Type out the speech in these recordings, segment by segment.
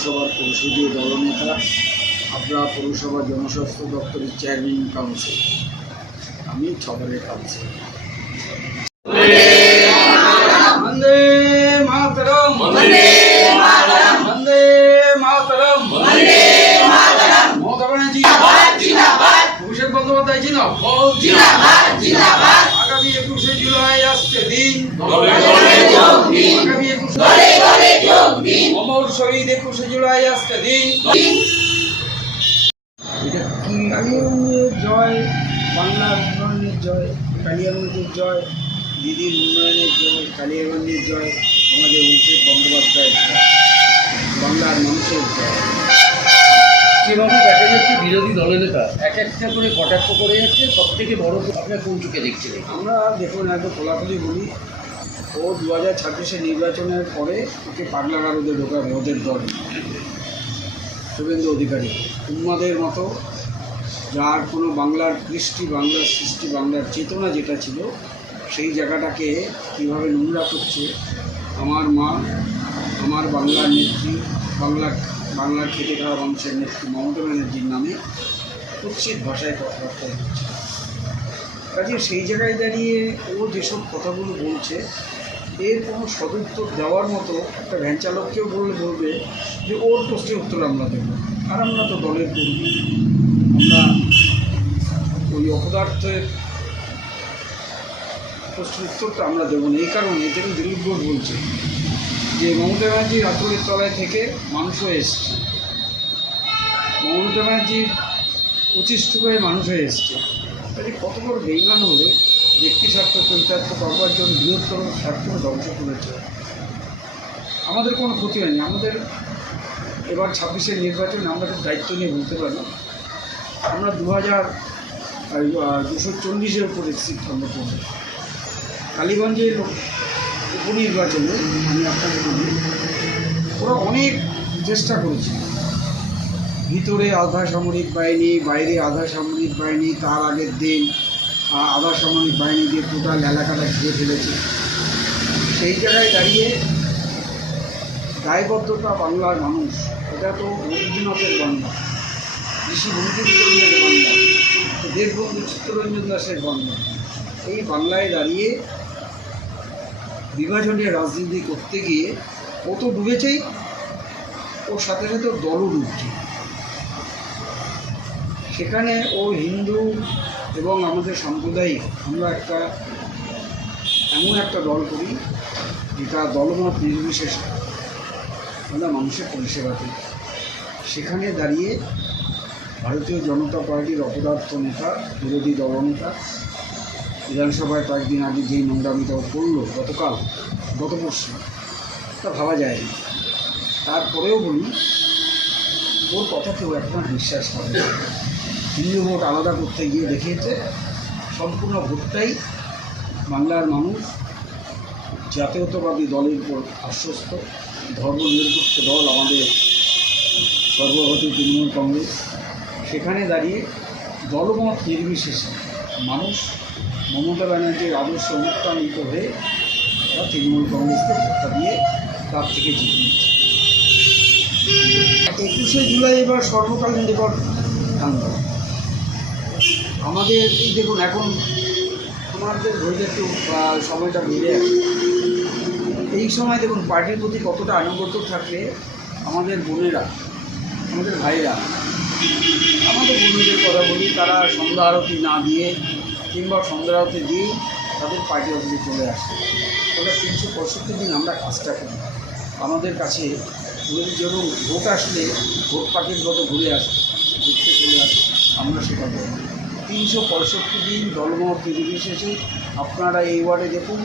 পৌরসভার পরিষদীয় দলনেতা হাবড়া পৌরসভা জনস্বাস্থ্য দপ্তরের চেয়ারম্যান কাউন্সিল আমি ছবারের কাউন্সিল মমতা ব্যানার্জি। অভিষেক বন্দ্যোপাধ্যায় জিন্দাবাদ জিন্দাবাদ। আগামী একুশে জুলাই আসছে দিন। একুশে অমর শহীদ একুশে জুলাই আসছে দিন। এটা কি জয় বাংলার উন্নয়নের জয় কালিয়াগঞ্জের জয় দিদির উন্নয়নের জয় কালিয়াগঞ্জের জয় আমাদের অভিষেক বন্দ্যোপাধ্যায়ের জয় বাংলার মানুষের জয়। যেভাবে দেখা যাচ্ছে বিরোধী দলনেতা এক একটা করে কটাক্ষ করে যাচ্ছে সব থেকে বড় আপনার কোন চোখে দেখছেন? আমরা দেখুন এত খোলাখুলি বলি ও দু হাজার ছাব্বিশে নির্বাচনের পরে ওকে পাগলা গারদে ঢোকাবে ওদের দল। শুভেন্দু অধিকারী উন্মাদের মতো যার কোনো বাংলার কৃষ্টি বাংলার সৃষ্টি বাংলার চেতনা যেটা ছিল সেই জায়গাটাকে কীভাবে নোংরা করছে আমার মা আমার বাংলার নেত্রী বাংলা বাংলার খেটে খাওয়া মানুষের নেত্রী মমতা ব্যানার্জির নামে কুৎসিত ভাষায় কথাবার্তা হচ্ছে। কাজে সেই জায়গায় দাঁড়িয়ে ও যেসব কথাগুলো বলছে, এর কোনো সদুত্তর দেওয়ার মতো একটা ভ্যান চালককেও বললে বলবে যে, ওর প্রশ্নের উত্তর আমরা দেবো। আর আমরা তো দলের কর্মী। আমরা ওই অপদার্থের প্রশ্নের উত্তরটা আমরা দেবো না। এই কারণে যেটা দিলীপ ঘোষ বলছে যে মমতা ব্যানার্জির আতলের তলায় থেকে মানুষ হয়ে এসছে। মমতা ব্যানার্জির উচিষ্ট হয়ে মানুষ হয়ে এসছে। কাজে কত বড় বেইমান হলে ব্যক্তি স্বার্থ, চরিতার্থ করবার জন্য বৃহত্তর স্বার্থ ধ্বংস করেছে। আমাদের কোনো ক্ষতি হয়নি। আমাদের এবার ছাব্বিশের নির্বাচনে আমরা দায়িত্ব নিয়ে বলতে পারি আমরা দু হাজার দুশো চল্লিশের উপরে আমরা করব। কালীগঞ্জের উপনির্বাচনে আমি আপনাকে বলি, ওরা অনেক চেষ্টা করেছে। ভিতরে আধা সামরিক বাহিনী, বাইরে আধা সামরিক বাহিনী, তার আগের দিন আধা সামরিক বাহিনী দিয়ে টোটাল এলাকাটা ঘিরে ফেলেছে। সেই জায়গায় দাঁড়িয়ে দায়বদ্ধতা বাংলার মানুষ, এটা তো রবীন্দ্রনাথের বাংলা। ঋষি বঙ্কিমচন্দ্রের বাংলা, দেববন্ধু চিত্তরঞ্জন দাসের বাংলা। এই বাংলায় দাঁড়িয়ে বিভাজনের রাজনীতি করতে গিয়ে ও তো ডুবেছেই। ওর সাথে সাথে দলও ডুবছে। সেখানে ও হিন্দু এবং আমাদের সাম্প্রদায়িক, আমরা একটা এমন একটা দল করি, যেটা দলমত নির্বিশেষে আমরা মানুষের পরিষেবা করি। সেখানে দাঁড়িয়ে ভারতীয় জনতা পার্টির অপদার্থ নেতা, বিরোধী দলনেতা বিধানসভায় কয়েকদিন আগে যেই নোংরামিটা করল গতকাল, গত পরশু, তা ভাবা যায় না তারপরেও বলি, ওর কথা কেউ এখন বিশ্বাস করে হিন্দু ভোট আলাদা করতে গিয়ে দেখিয়েছে, সম্পূর্ণ ভোটটাই বাংলার মানুষ, জাতীয়তাবাদী দলের উপর আশ্বস্ত, ধর্মনিরপেক্ষ দল আমাদের সর্বভারতীয় তৃণমূল কংগ্রেস। সেখানে দাঁড়িয়ে দলমত নির্বিশেষে মানুষ মমতা ব্যানার্জির আদর্শ অনুপ্রাণিত হয়ে তারা তৃণমূল কংগ্রেসকে ভোটটা দিয়ে তার থেকে জিতে নিচ্ছে একুশে জুলাই এবার সর্বকালীন রেকর্ড ভাঙবে আমাদের এই দেখুন, এখন আমাদের ধৈর্য একটু সময়টা বেড়ে আছে। এই সময় দেখুন, পার্টির প্রতি কতটা আনুগত্য থাকলে আমাদের বোনেরা, আমাদের ভাইরা আমাদের বন্ধুদের কথা বলি, তারা সন্ধ্যা আরতি না দিয়ে কিংবা সন্ধ্যা আরতি তাদের পার্টি অফিসে চলে আসে। ওটা তিনশো পঁয়ষট্টি দিন আমরা কাজটা করি। আমাদের কাছে যেরকম ভোট আসলে ভোট পাখির মতো ঘুরে আসে, ঘুরতে চলে আসে, আমরা সেটা করি। তিনশো পঁয়ষট্টি দিন দলমত নির্বিশেষে আপনারা এই ওয়ার্ডে দেখুন,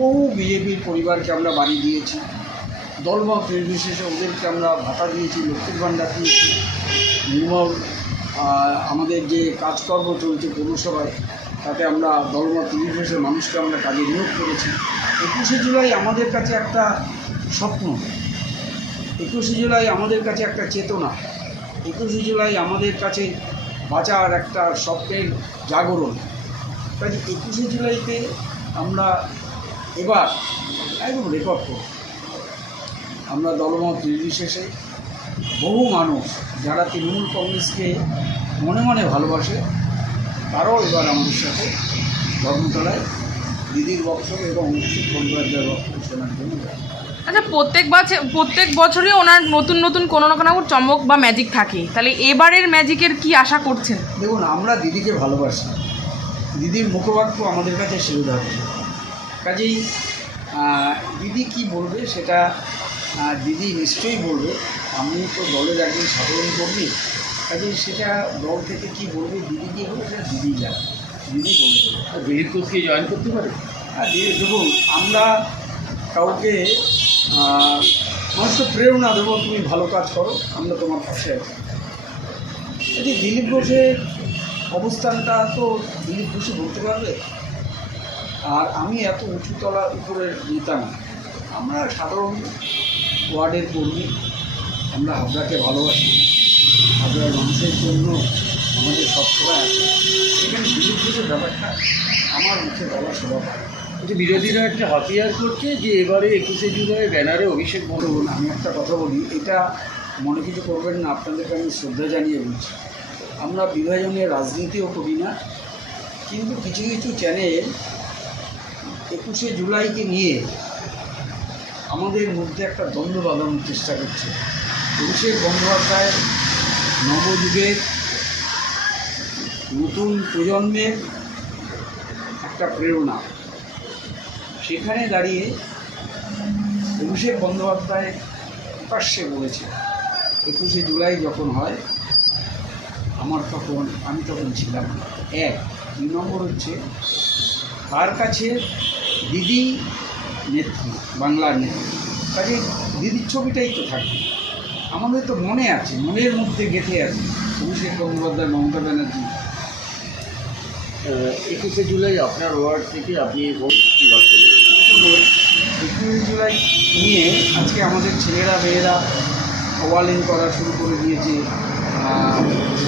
বহু বিজেপির পরিবারকে আমরা বাড়ি দিয়েছি। দলমত নির্বিশেষে ওদেরকে আমরা ভাতা দিয়েছি, লক্ষ্মীর ভাণ্ডার দিয়েছি। নির্মল আমাদের যে কাজকর্ম চলছে পৌরসভায় তাতে আমরা দলমত নির্বিশেষে মানুষকে আমরা কাজে নিয়োগ করেছি। একুশে জুলাই আমাদের কাছে একটা স্বপ্ন। একুশে জুলাই আমাদের কাছে একটা চেতনা। একুশে জুলাই আমাদের কাছে বাঁচার একটা স্বপ্নের জাগরণ। কাজে একুশে জুলাইতে আমরা এবার একদম রেকর্ড করব। আমরা দলমত নির্বিশেষে বহু মানুষ, যারা তৃণমূল কংগ্রেসকে মনে মনে ভালোবাসে তারাও এবার আমাদের সাথে ধর্মতলায় দিদির বক্তব্য এবং অনুষ্ঠিত বন্দ্যোপাধ্যায়ের বক্তব্য শোনার জন্য আচ্ছা প্রত্যেক বছর প্রত্যেক বছরই ওনার নতুন নতুন কোনো না কোনো চমক বা ম্যাজিক থাকে। তাহলে এবারের ম্যাজিকের কি আশা করছেন? দেখুন আমরা দিদিকে ভালোবাসি। দিদির মুখবাক্য আমাদের কাছে শিরোধার্য কাজেই দিদি কি বলবে সেটা দিদি নিশ্চয়ই বলবে। আমি তো দলের একজন সাধারণ কর্মী। কাজেই সেটা দল থেকে কি বলবে? দিদি কি বলবে সেটা দিদি জানে দিদি বলবে। দিলীপ ঘোষকে জয়েন করতে পারে? আর দিদি দেখুন আমরা কাউকে মানুষকে প্রেরণা দেবো তুমি ভালো কাজ করো আমরা তোমার পাশে আছি। এই দিলীপ ঘোষের অবস্থানটা তো দিলীপ ঘোষই বলতে পারবে? আর আমি এত উঁচু তলা উপরের নেতা না। আমরা সাধারণ ওয়ার্ডের কর্মী আমরা হাবড়াকে ভালোবাসি। হাবড়ার মানুষের জন্য আমাদের সবসময় আছে। এখানে ঘোষের ব্যাপারটা আমার মুখে বলা শোভা পায় কিন্তু বিরোধীরা একটা হাতিয়ার করছে যে এবারে একুশে জুলাই ব্যানারে অভিষেক দেখুন আমি একটা কথা বলি, এটা মনে কিছু করবেন না আপনাদেরকে আমি শ্রদ্ধা জানিয়ে বলছি। আমরা বিভাজনের রাজনীতিও করি না, কিন্তু কিছু কিছু চ্যানেল একুশে জুলাইকে নিয়ে আমাদের মধ্যে একটা দ্বন্দ্ব বাঁধানোর চেষ্টা করছে। অভিষেক বন্দ্যোপাধ্যায় নবযুগের নতুন প্রজন্মের একটা প্রেরণা। সেখানে দাঁড়িয়ে অভিষেক বন্দ্যোপাধ্যায় প্রকাশ্যে বলেছে, একুশে জুলাই যখন হয়, আমার তখন, আমি তখন ছিলাম এক। দুই নম্বর হচ্ছে তার কাছে? দিদি নেত্রী, বাংলার নেত্রী। কাজে দিদির ছবিটাই তো থাকবে। আমাদের তো মনে আছে মনের মধ্যে গেঁথে আছে। অভিষেক বন্দ্যোপাধ্যায় মমতা ব্যানার্জি। একুশে জুলাই আপনার ওয়ার্ড থেকে আপনি একুশে জুলাই নিয়ে আজকে আমাদের ছেলেরা মেয়েরা ওয়ালিং করা শুরু করে দিয়েছে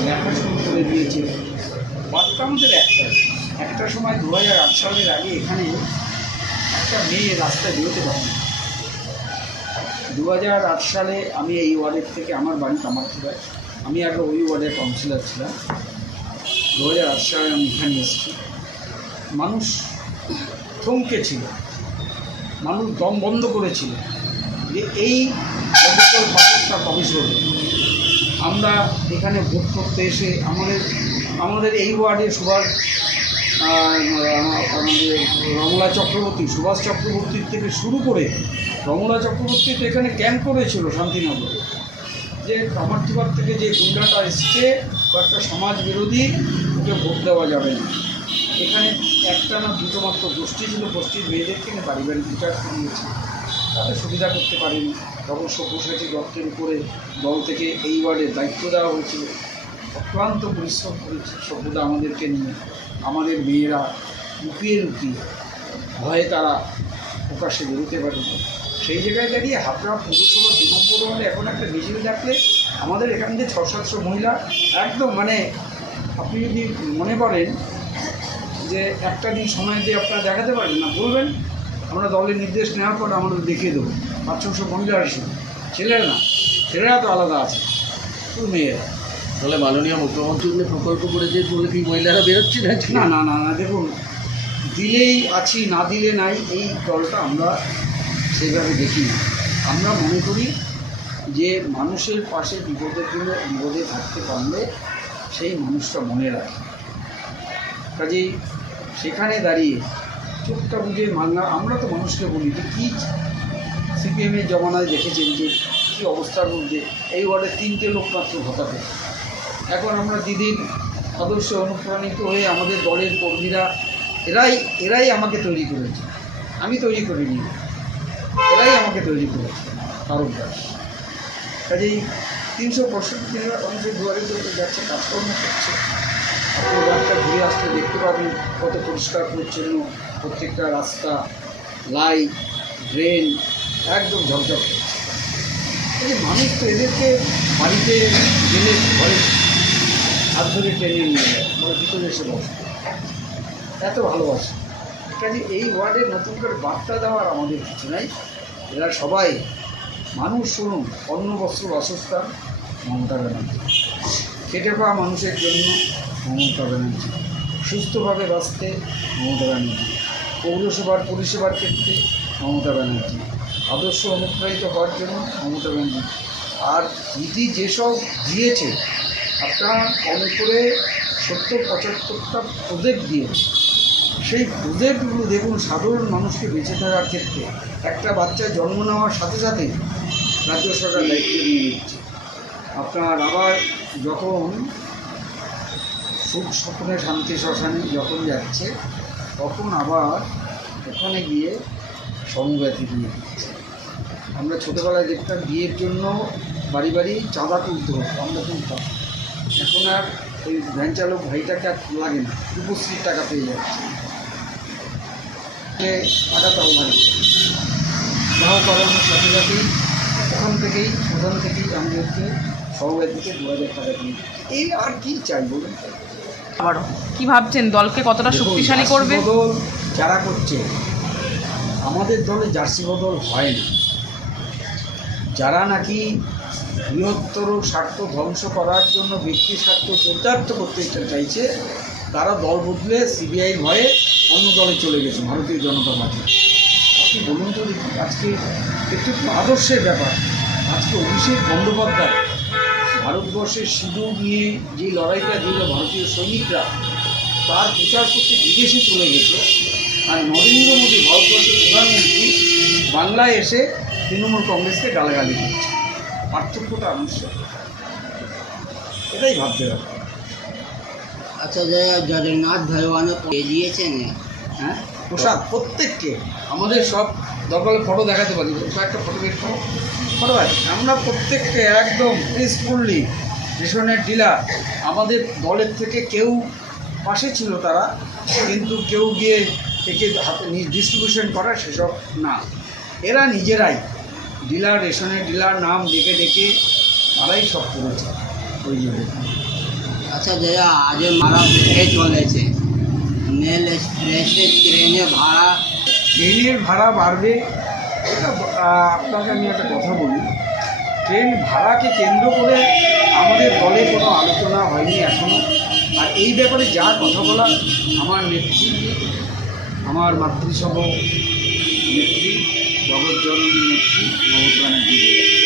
লেখা শুরু করে দিয়েছে। বার্তা আমাদের একটা। একটা সময় দু হাজার আট সালের আগে এখানে একটা মেয়ে রাস্তায় বেরোতে পারে দু হাজার আট সালে আমি এই ওয়ার্ডের থেকে আমার বাড়ি কামারপুরায়। আমি আগে ওই ওয়ার্ডের কাউন্সিলর ছিলাম। দু হাজার আট সালে আমি এখানে এসেছি। মানুষ থমকে ছিল। মানুষ দম বন্ধ করেছিল যে এই পাথরটা কবে আমরা এখানে ভোট করতে এসে আমাদের আমাদের এই ওয়ার্ডে আমাদের রমলা চক্রবর্তী, সুভাষ চক্রবর্তীর থেকে শুরু করে রমলা চক্রবর্তী তো এখানে ক্যাম্প করেছিল শান্তিনগরে। যে কামারটিবার থেকে যে গুন্ডাটা এসছে একটা সমাজ বিরোধী, ওকে ভোট দেওয়া যাবে না। এখানে একটা না দুটো মাত্র গোষ্ঠী ছিল, গোষ্ঠীর মেয়েদেরকে নিয়ে পারিবারিক বিচার করিয়েছে। তাতে সুবিধা করতে পারেনি। তখন সব্যসাচী দত্তের উপরে, দল থেকে এই ওয়ার্ডের দায়িত্ব দেওয়া হয়েছিল। অক্লান্ত পরিশ্রম করেছে সভ্যতা আমাদেরকে নিয়ে। আমাদের মেয়েরা লুকিয়ে লুকিয়ে ভয়ে তারা প্রকাশ্যে বেরোতে পারেনি সেই জায়গায় দাঁড়িয়ে হাবড়া পৌরসভা দু নম্বর এখন একটা মিছিল ডাকলে আমাদের এখান থেকে ছ সাতশো মহিলা একদম মানে আপনি যদি মনে করেন যে একটা দিন সময় দিয়ে আপনারা দেখাতে পারবেন না, বলবেন, আমরা দলের নির্দেশ নেওয়ার পর আমাদের দেখিয়ে দেবো। পাঁচ, ছশো মহিলা আসবে ছেলেরা না, ছেলেরা তো আলাদা আছে। শুধু মেয়েরা। তাহলে মাননীয় মুখ্যমন্ত্রী প্রকল্প করেছে বলে কি মহিলারা বেরোচ্ছে না? না না না দেখুন, দিলেই আছি, না দিলে নাই, এই দলটা আমরা সেইভাবে দেখি না আমরা মনে করি যে মানুষের পাশে বিপদের জন্য বিপদে থাকতে পারলে সেই মানুষটা মনে রাখে। কাজেই সেখানে দাঁড়িয়ে চোখটা বুঝে মাংলা আমরা তো মানুষকে বলি যে কী সিপিএমের জমানায় দেখেছেন যে কী অবস্থার মধ্যে, এই ওয়ার্ডে তিনটে লোক মাত্র পেত এখন আমরা দিদির আদর্শে অনুপ্রাণিত হয়ে আমাদের দলের কর্মীরা, এরাই এরাই আমাকে তৈরি করেছে। আমি তৈরি করিনি। এরাই আমাকে তৈরি করেছে কারণটা কাজেই তিনশো পঁয়ষট্টি অংশে দুয়ারে দুয়ারে যাচ্ছে, কাজকর্ম করছে। আপনি ঘুরে আসতে দেখতে পাবেন কত পরিষ্কার, পরিচ্ছন্ন, প্রত্যেকটা রাস্তা, লাইট, ড্রেন একদম ঝকঝক করছে। মানুষ তো এদেরকে বাড়িতে গেলে ঘরে হাত ধরে টেনে নিয়ে যায় মানে ভিতরে এসে বসে। এত ভালোবাসে। কাজে এই ওয়ার্ডে নতুন করে বার্তা দেওয়ার আমাদের কিছু নাই। এরা সবাই মানুষ শুনুন, অন্ন, বস্ত্র, বাসস্থান, মমতা ব্যানার্জি। খেটে খাওয়া মানুষের জন্য মমতা ব্যানার্জি। সুস্থভাবে বাঁচতে মমতা ব্যানার্জি। পৌরসভার পরিষেবার ক্ষেত্রে মমতা ব্যানার্জি। আদর্শ অনুপ্রাণিত হওয়ার জন্য মমতা ব্যানার্জি। আর দিদি যেসব দিয়েছে আপনার কম করে সত্তর, পঁচাত্তরটা প্রজেক্ট দিয়েছে সেই প্রজেক্টগুলো দেখুন, সাধারণ মানুষকে বেঁচে থাকার ক্ষেত্রে একটা বাচ্চা জন্ম নেওয়ার সাথে সাথে রাজ্য সরকার দায়িত্ব নিয়ে নিচ্ছে। আপনার আবার যখন সুখ স্বপ্নে শান্তি শ্মশানে যখন যাচ্ছে, তখন আবার ওখানে গিয়ে সমব্যথী দিয়ে দিচ্ছে আমরা ছোটোবেলায় দেখতাম বিয়ের জন্য বাড়ি বাড়ি চাঁদা তুলতে হতো। আমরা তুলতাম। এখন আর ওই ভ্যান চালক ভাইটাকে আর লাগে না রূপশ্রীর টাকা পেয়ে যাচ্ছে। টাকা টাকাটাও লাগে বিবাহ করানোর সাথে সাথেই ওখান থেকেই ওখান থেকেই আমাদেরকে সহব্যাধিকে দু হাজার টাকা দিয়ে এই আর কি চাই বলুন আবারও কি ভাবছেন? দলকে কতটা শক্তিশালী করবে? বদল যারা করছে আমাদের দলে জার্সি বদল হয় না। যারা নাকি বৃহত্তর স্বার্থ ধ্বংস করার জন্য ব্যক্তি স্বার্থ চরিতার্থ করতে চাইছে, তারা দল বদলে সিবিআই ভয়ে অন্য দলে চলে গেছে, ভারতীয় জনতা পার্টি। আপনি বলুন তো দেখি, আজকে একটু আদর্শের ব্যাপার। আজকে অভিষেক বন্দ্যোপাধ্যায় ভারতবর্ষের সিঁদুর নিয়ে যে লড়াইটা দিল ভারতীয় সৈনিকরা, তার প্রচার করতে বিদেশে চলে গেছে। আর নরেন্দ্র মোদী ভারতবর্ষের প্রধানমন্ত্রী বাংলায় এসে তৃণমূল কংগ্রেসকে গালাগালি দিচ্ছে। পার্থক্যটা মানুষের এটাই ভাবতে হবে। আচ্ছা যারা নাচ ভগবানও এগিয়েছেন হ্যাঁ? পোশাক প্রত্যেককে আমাদের সব দরকার ফটো দেখাতে পারি। একটা ফটো বের করো। আমরা প্রত্যেককে একদম পিসফুললি রেশনের ডিলার আমাদের দলের থেকে কেউ পাশে ছিল তারা কিন্তু কেউ গিয়ে থেকে হাতে ডিস্ট্রিবিউশন করা সেসব না। এরা নিজেরাই ডিলার রেশনের ডিলার নাম ডেকে ডেকে তারাই সব করেছে ওই জন্য আচ্ছা দাদা আজ মারা বেড়ে চলেছে। মেল এক্সপ্রেসে ট্রেনে ভাড়া ট্রেনের ভাড়া বাড়বে এটা আপনাকে আমি একটা কথা বলি। ট্রেন ভাড়াকে কেন্দ্র করে আমাদের দলে কোনো আলোচনা হয়নি এখনও আর এই ব্যাপারে যা কথা বলা আমার নেত্রী আমার মাতৃসম নেত্রী জগৎজননী নেত্রী মমতা ব্যানার্জি।